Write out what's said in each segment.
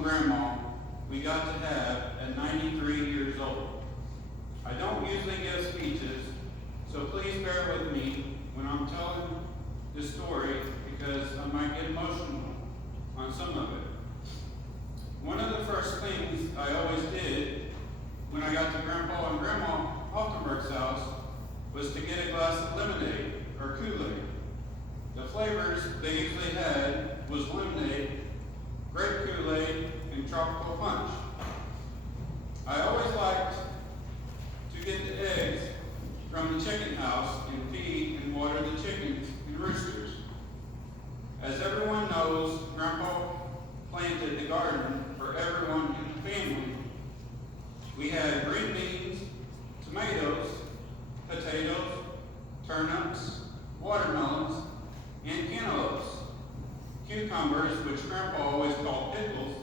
and Grandma we got to have at 93 years old. I don't usually give speeches, so please bear with me when I'm telling this story because I might get emotional on some of it. One of the first things I always did when I got to Grandpa and Grandma Aufdenberg's house was to get a glass of lemonade or Kool-Aid. The flavors they usually had was lemonade, grape Kool-Aid, and tropical punch. I always liked to get the eggs from the chicken house and feed and water the chickens and roosters. As everyone knows, Grandpa planted the garden for everyone in the family. We had green beans, tomatoes, potatoes, turnips, watermelons, and cantaloupes, cucumbers, which Grandpa always called pickles,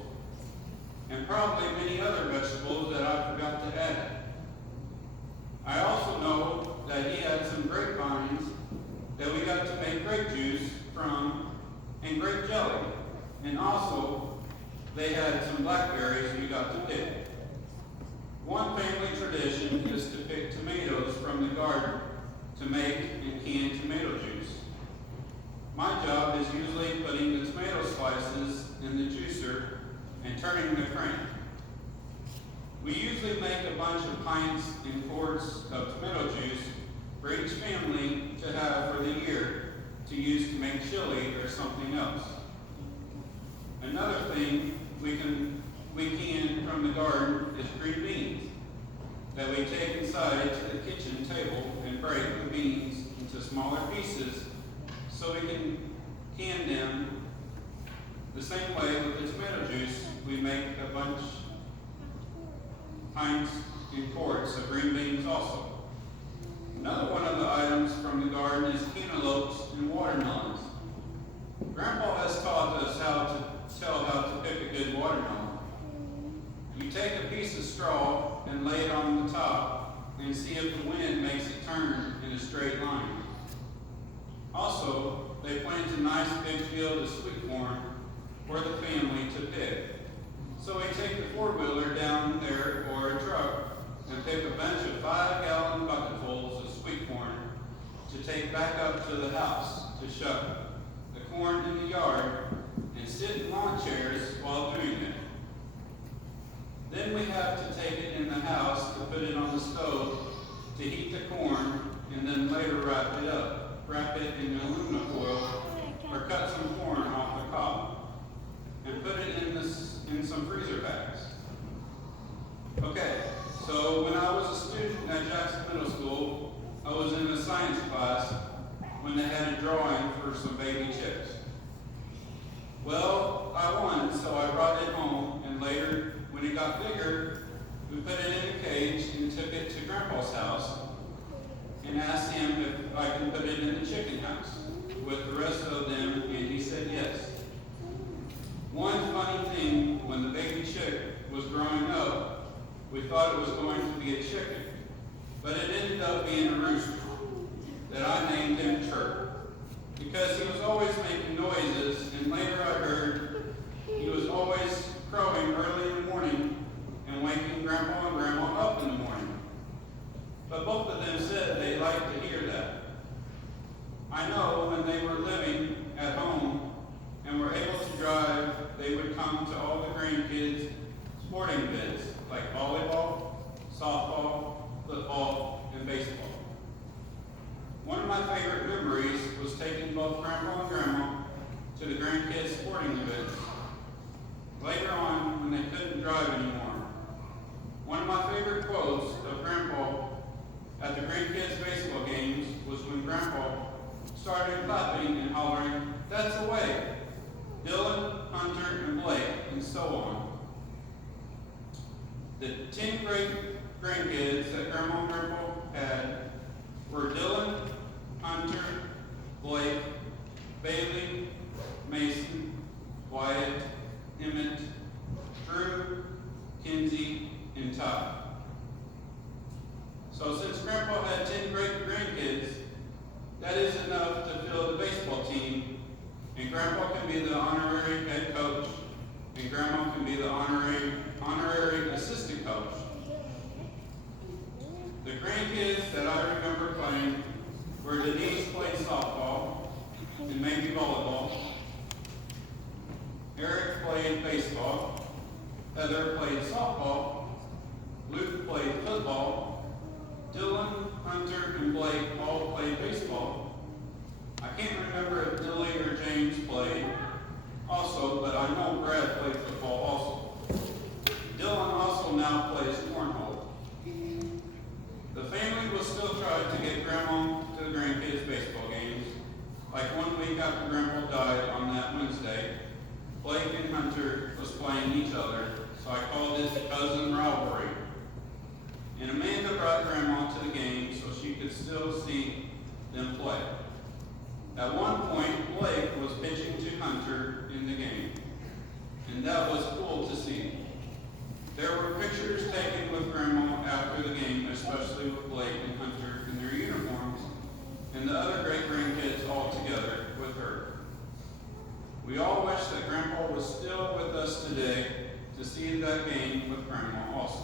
and probably many other vegetables that I forgot to add. I also know that he had some grapevines that we got to make grape juice from and grape jelly, and also they had some blackberries we got to pick. One family tradition is to pick tomatoes from the garden to make and can tomato juice. My job is usually putting the tomato slices in the juicer and turning the crank. We usually make a bunch of pints and quarts of tomato juice for each family to have for the year to use to make chili or something else. Another thing we can from the garden is green beans that we take inside to the kitchen table and break the beans into smaller pieces so we can them the same way with the tomato juice. We make a bunch pints and quarts of green beans also. Another one of the items from the garden is cantaloupes and watermelons. Grandpa has taught us how to tell how to pick a good watermelon. You take a piece of straw and lay it on the top and see if the wind makes it turn in a straight line. Also, they plant a nice big field of sweet corn for the family to pick. So we take the four-wheeler down there or a truck and pick a bunch of 5-gallon bucketfuls of sweet corn to take back up to the house to shuck the corn in the yard and sit in lawn chairs while doing it. Then we have to take it in the house to put it on the stove to heat the corn and then later wrap it in aluminum foil or cut some corn off the cob and put it in some freezer bags. Okay, so when I was a student at Jackson Middle School, I was in a science class when they had a drawing for some baby chicks. Well, I won, so I brought it home, and later, when it got bigger, we put it in a cage and took it to Grandpa's house and asked him if I can put it in the chicken house with the rest of them, and he said yes. One funny thing, when the baby chick was growing up, we thought it was going to be a chicken, but it ended up being a rooster that I named him Chirp, because he was always making noises, and later I heard he was always crowing early in the morning and waking Grandpa and Grandma up in the morning. But both of them said they liked to hear that. I know when they were living at home and were able to drive, they would come to all the grandkids' sporting events like volleyball, softball, football, and baseball. One of my favorite memories was taking both Grandpa and Grandma to the grandkids' sporting events. Later on, when they couldn't drive anymore, one of my favorite quotes of Grandpa at the grandkids' baseball games was when Grandpa started clapping and hollering, "That's the way!" Dylan, Hunter, and Blake, and so on. The 10 great grandkids that Grandma and Grandpa had were Dylan, Hunter, Blake, Bailey, Mason, Wyatt, Emmett, Drew, Kinsey, and Todd. So since Grandpa had 10 great grandkids, that is enough to fill the baseball team, and Grandpa can be the honorary head coach, and Grandma can be the played baseball, Heather played softball, Luke played football, Dylan, Hunter, and Blake all played baseball. I can't remember if Dilly or James played also, but I know Brad played football also. Dylan also now plays cornhole. The family will still try to get Grandma to the grandkids' baseball games. Like 1 week after Grandpa died on that Wednesday, Blake and Hunter was playing each other, so I called it cousin rivalry. And Amanda brought Grandma to the game so she could still see them play. At one point, Blake was pitching to Hunter in the game, and that was cool to see. There were pictures taken with Grandma after the game, especially with Blake and Hunter in their uniforms, and the other great-grandkids all together with her. We all wish that Grandpa was still with us today to see that game with Grandma also.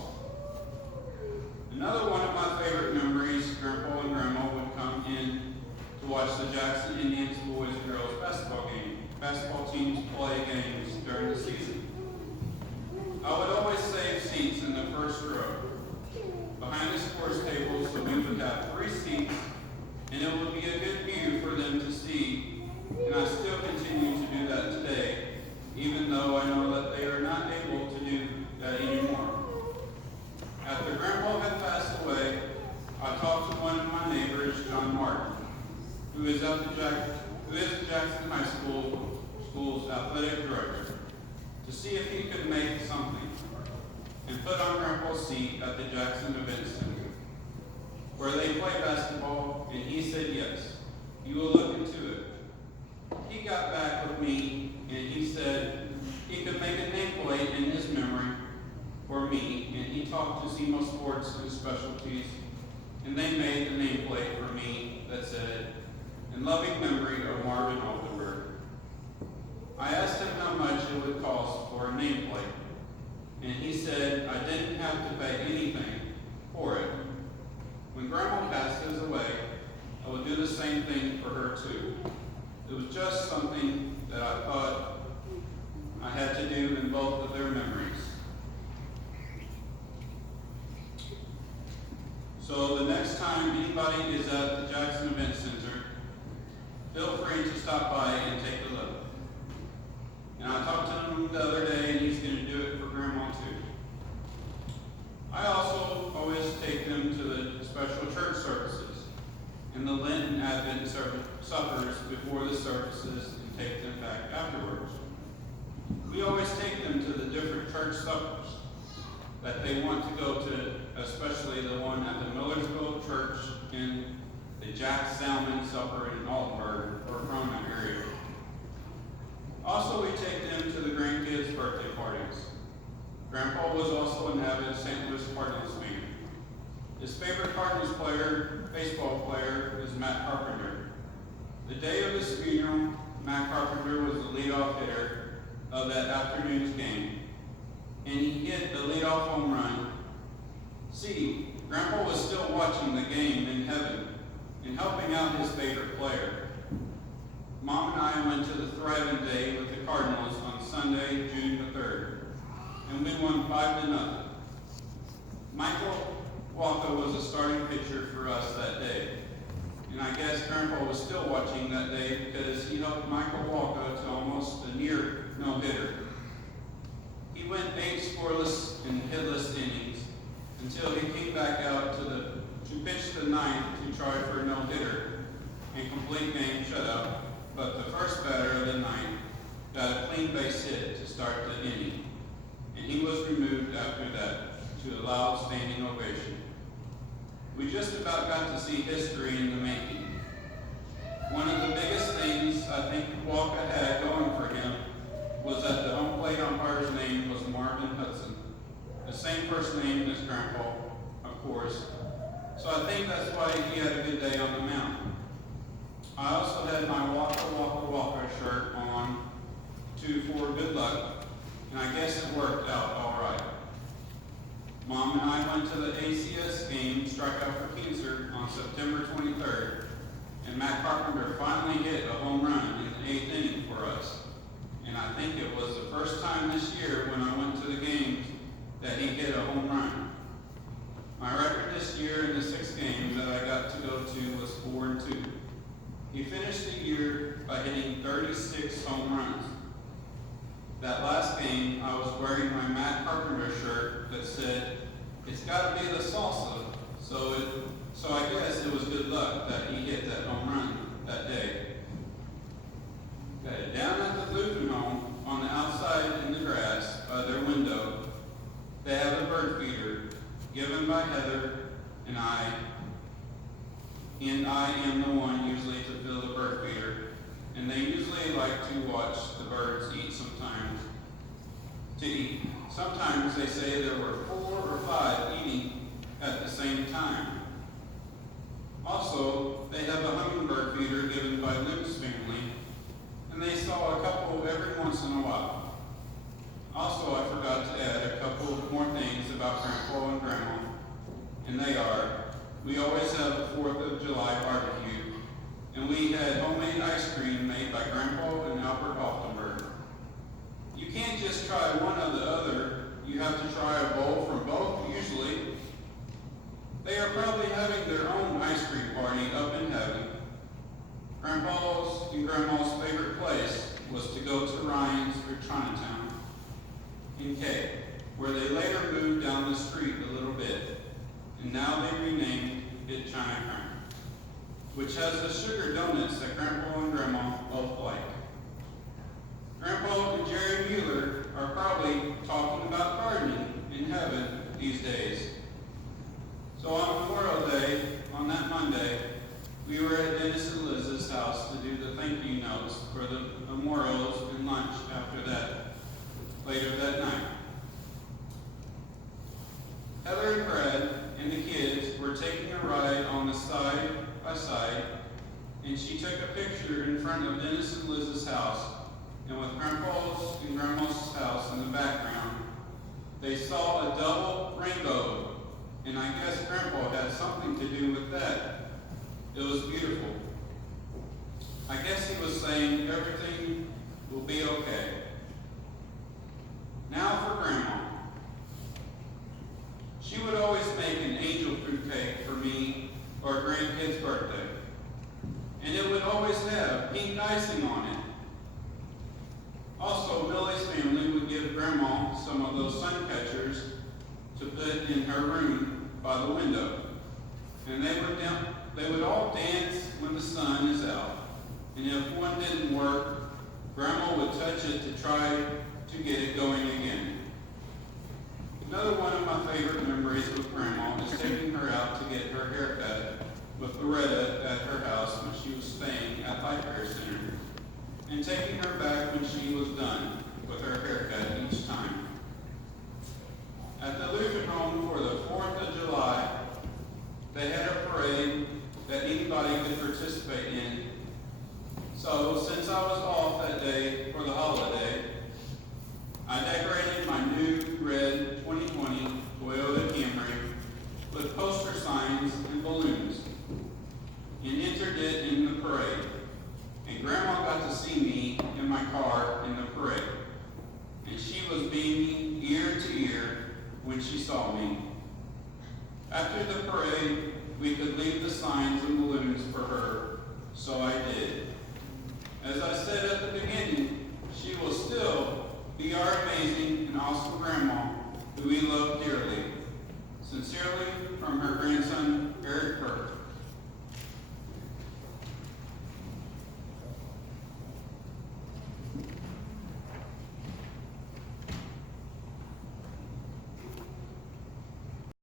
Another one of my favorite memories, Grandpa and Grandma would come in to watch the Jackson Indians boys and girls basketball teams play games during the season. I would always save seats in the first row, behind the sports table, so we would have 3 seats, and it would be a good view for them to see, and I still continue to do that today, even though I know that they are not able to do that anymore. After Grandpa had passed away, I talked to one of my neighbors, John Martin, who is the Jackson High School's athletic director, to see if he could make something and put on Grandpa's seat at the Jackson Event Center, where they play basketball, and he said yes, he will look into it. He got back with me, and he said he could make a nameplate in his memory for me, and he talked to SEMO Sports and Specialties, and they made the nameplate for me that said, "In loving memory of Marvin Aufdenberg." I asked him how much it would cost for a nameplate, and he said I didn't have to pay anything for it. When Grandma passes away, I will do the same thing for her too. It was just something that I thought I had to do in both of their memories. So the next time anybody is at the Jackson Event Center, feel free to stop by and take a look. And I talked to him the other day, and he's going to do it for Grandma too. I also always take them to the special church services and the Lent and Advent suppers before the services and take them back afterwards. We always take them to the different church suppers that they want to go to, especially the one at the Millersville Church and the Jack Salmon Supper in Altenburg or Corona area. Also, we take them to the grandkids' birthday parties. Grandpa was also an avid St. Louis Cardinals fan. His favorite Cardinals baseball player, is Matt Carpenter. The day of his funeral, Matt Carpenter was the leadoff hitter of that afternoon's game, and he hit the leadoff home run. See, Grandpa was still watching the game in heaven and helping out his favorite player. Mom and I went to the Thriving Day with the Cardinals on Sunday, June the 3rd, and we won 5-0. Michael Walker was a starting pitcher for us that day, and I guess Grandpa was still watching that day because he helped Michael Walker to almost a near no-hitter. He went 8 scoreless and hitless innings until he came back out to pitch the 9th to try for a no-hitter and complete game shutout. But the first batter of the 9th got a clean base hit to start the inning, and he was removed after that to a loud standing ovation. We just about got to see history in the making. One of the biggest things I think Walker had going for him was that the home plate umpire's name was Marvin Hudson, the same first name as Grandpa, of course. So I think that's why he had a good day on the mound. I also had my Walker shirt on for good luck, and I guess it worked out all right. Mom and I went to the ACS game, Strikeout for Cancer, on September 23rd, and Matt Carpenter finally hit a home run in the 8th inning for us. And and I think it was the first time this year when I went to the games that he hit a home run. My record this year in the 6 games that I got to go to was 4-2. He finished the year by hitting 36 home runs. That last game, I was wearing my Matt Carpenter shirt that said, "It's got to be the salsa." So I guess it was good luck that he hit that home run that day. Okay, down at the Luton home, on the outside in the grass by their window, they have a bird feeder given by Heather and I am the one usually to fill the bird feeder, and they usually like to watch the birds eat sometimes. Sometimes they say there were 4 or 5 eating at the same time. Also, they have a hummingbird feeder given by Luke's family, and they saw a couple every once in a while. Also, I forgot to add a couple more things about Grandpa and Grandma, and they are, we always have a 4th of July barbecue, and we had homemade ice cream made by Grandpa and Albert Aufdenberg. You can't just try one or the other, you have to try a bowl from both usually. They are probably having their own ice cream party up in heaven. Grandpa's and Grandma's favorite place was to go to Ryan's or Chinatown in K, where they later moved down the street a little bit, and now they renamed it Chinatown, which has the sugar donuts that Grandpa and Grandma both like. Grandpa and Jerry Mueller are probably talking about gardening in heaven these days. So on Memorial Day, on that Monday, we were at Dennis and Liz's house to do the thank you notes for the memorials and lunch after that, later that night. Heather and Brad and the kids were taking a ride on the side by side, and she took a picture in front of Dennis and Liz's house, and with Grandpa's and Grandma's house in the background, they saw a double rainbow, and I guess Grandpa had something to do with that. It was beautiful. I guess he was saying everything will be okay. Now for Grandma. She would always make an angel food cake for me for a grandkid's birthday, and it would always have pink icing on it. Also, Millie's family would give Grandma some of those sun catchers to put in her room by the window, and they would all dance when the sun is out, and if one didn't work, Grandma would touch it to try to get it going again. Another one of my favorite memories with Grandma is taking her out to get her haircut with Loretta at her house when she was staying at Life Care Center, and taking her back when she was done with her haircut each time. At the Lutheran home for the 4th of July, they had a parade that anybody could participate in. So, since I was off that day for the holiday, I decorated my new red 2020 Toyota Camry with poster signs and balloons and entered it in the parade. And Grandma got to see me in my car in the parade, and she was beaming ear to ear when she saw me. After the parade, we could leave the signs and balloons for her, so I did. As I said at the beginning, she will still be our amazing and awesome Grandma, who we love dearly. Sincerely, from her grandson, Eric Burke.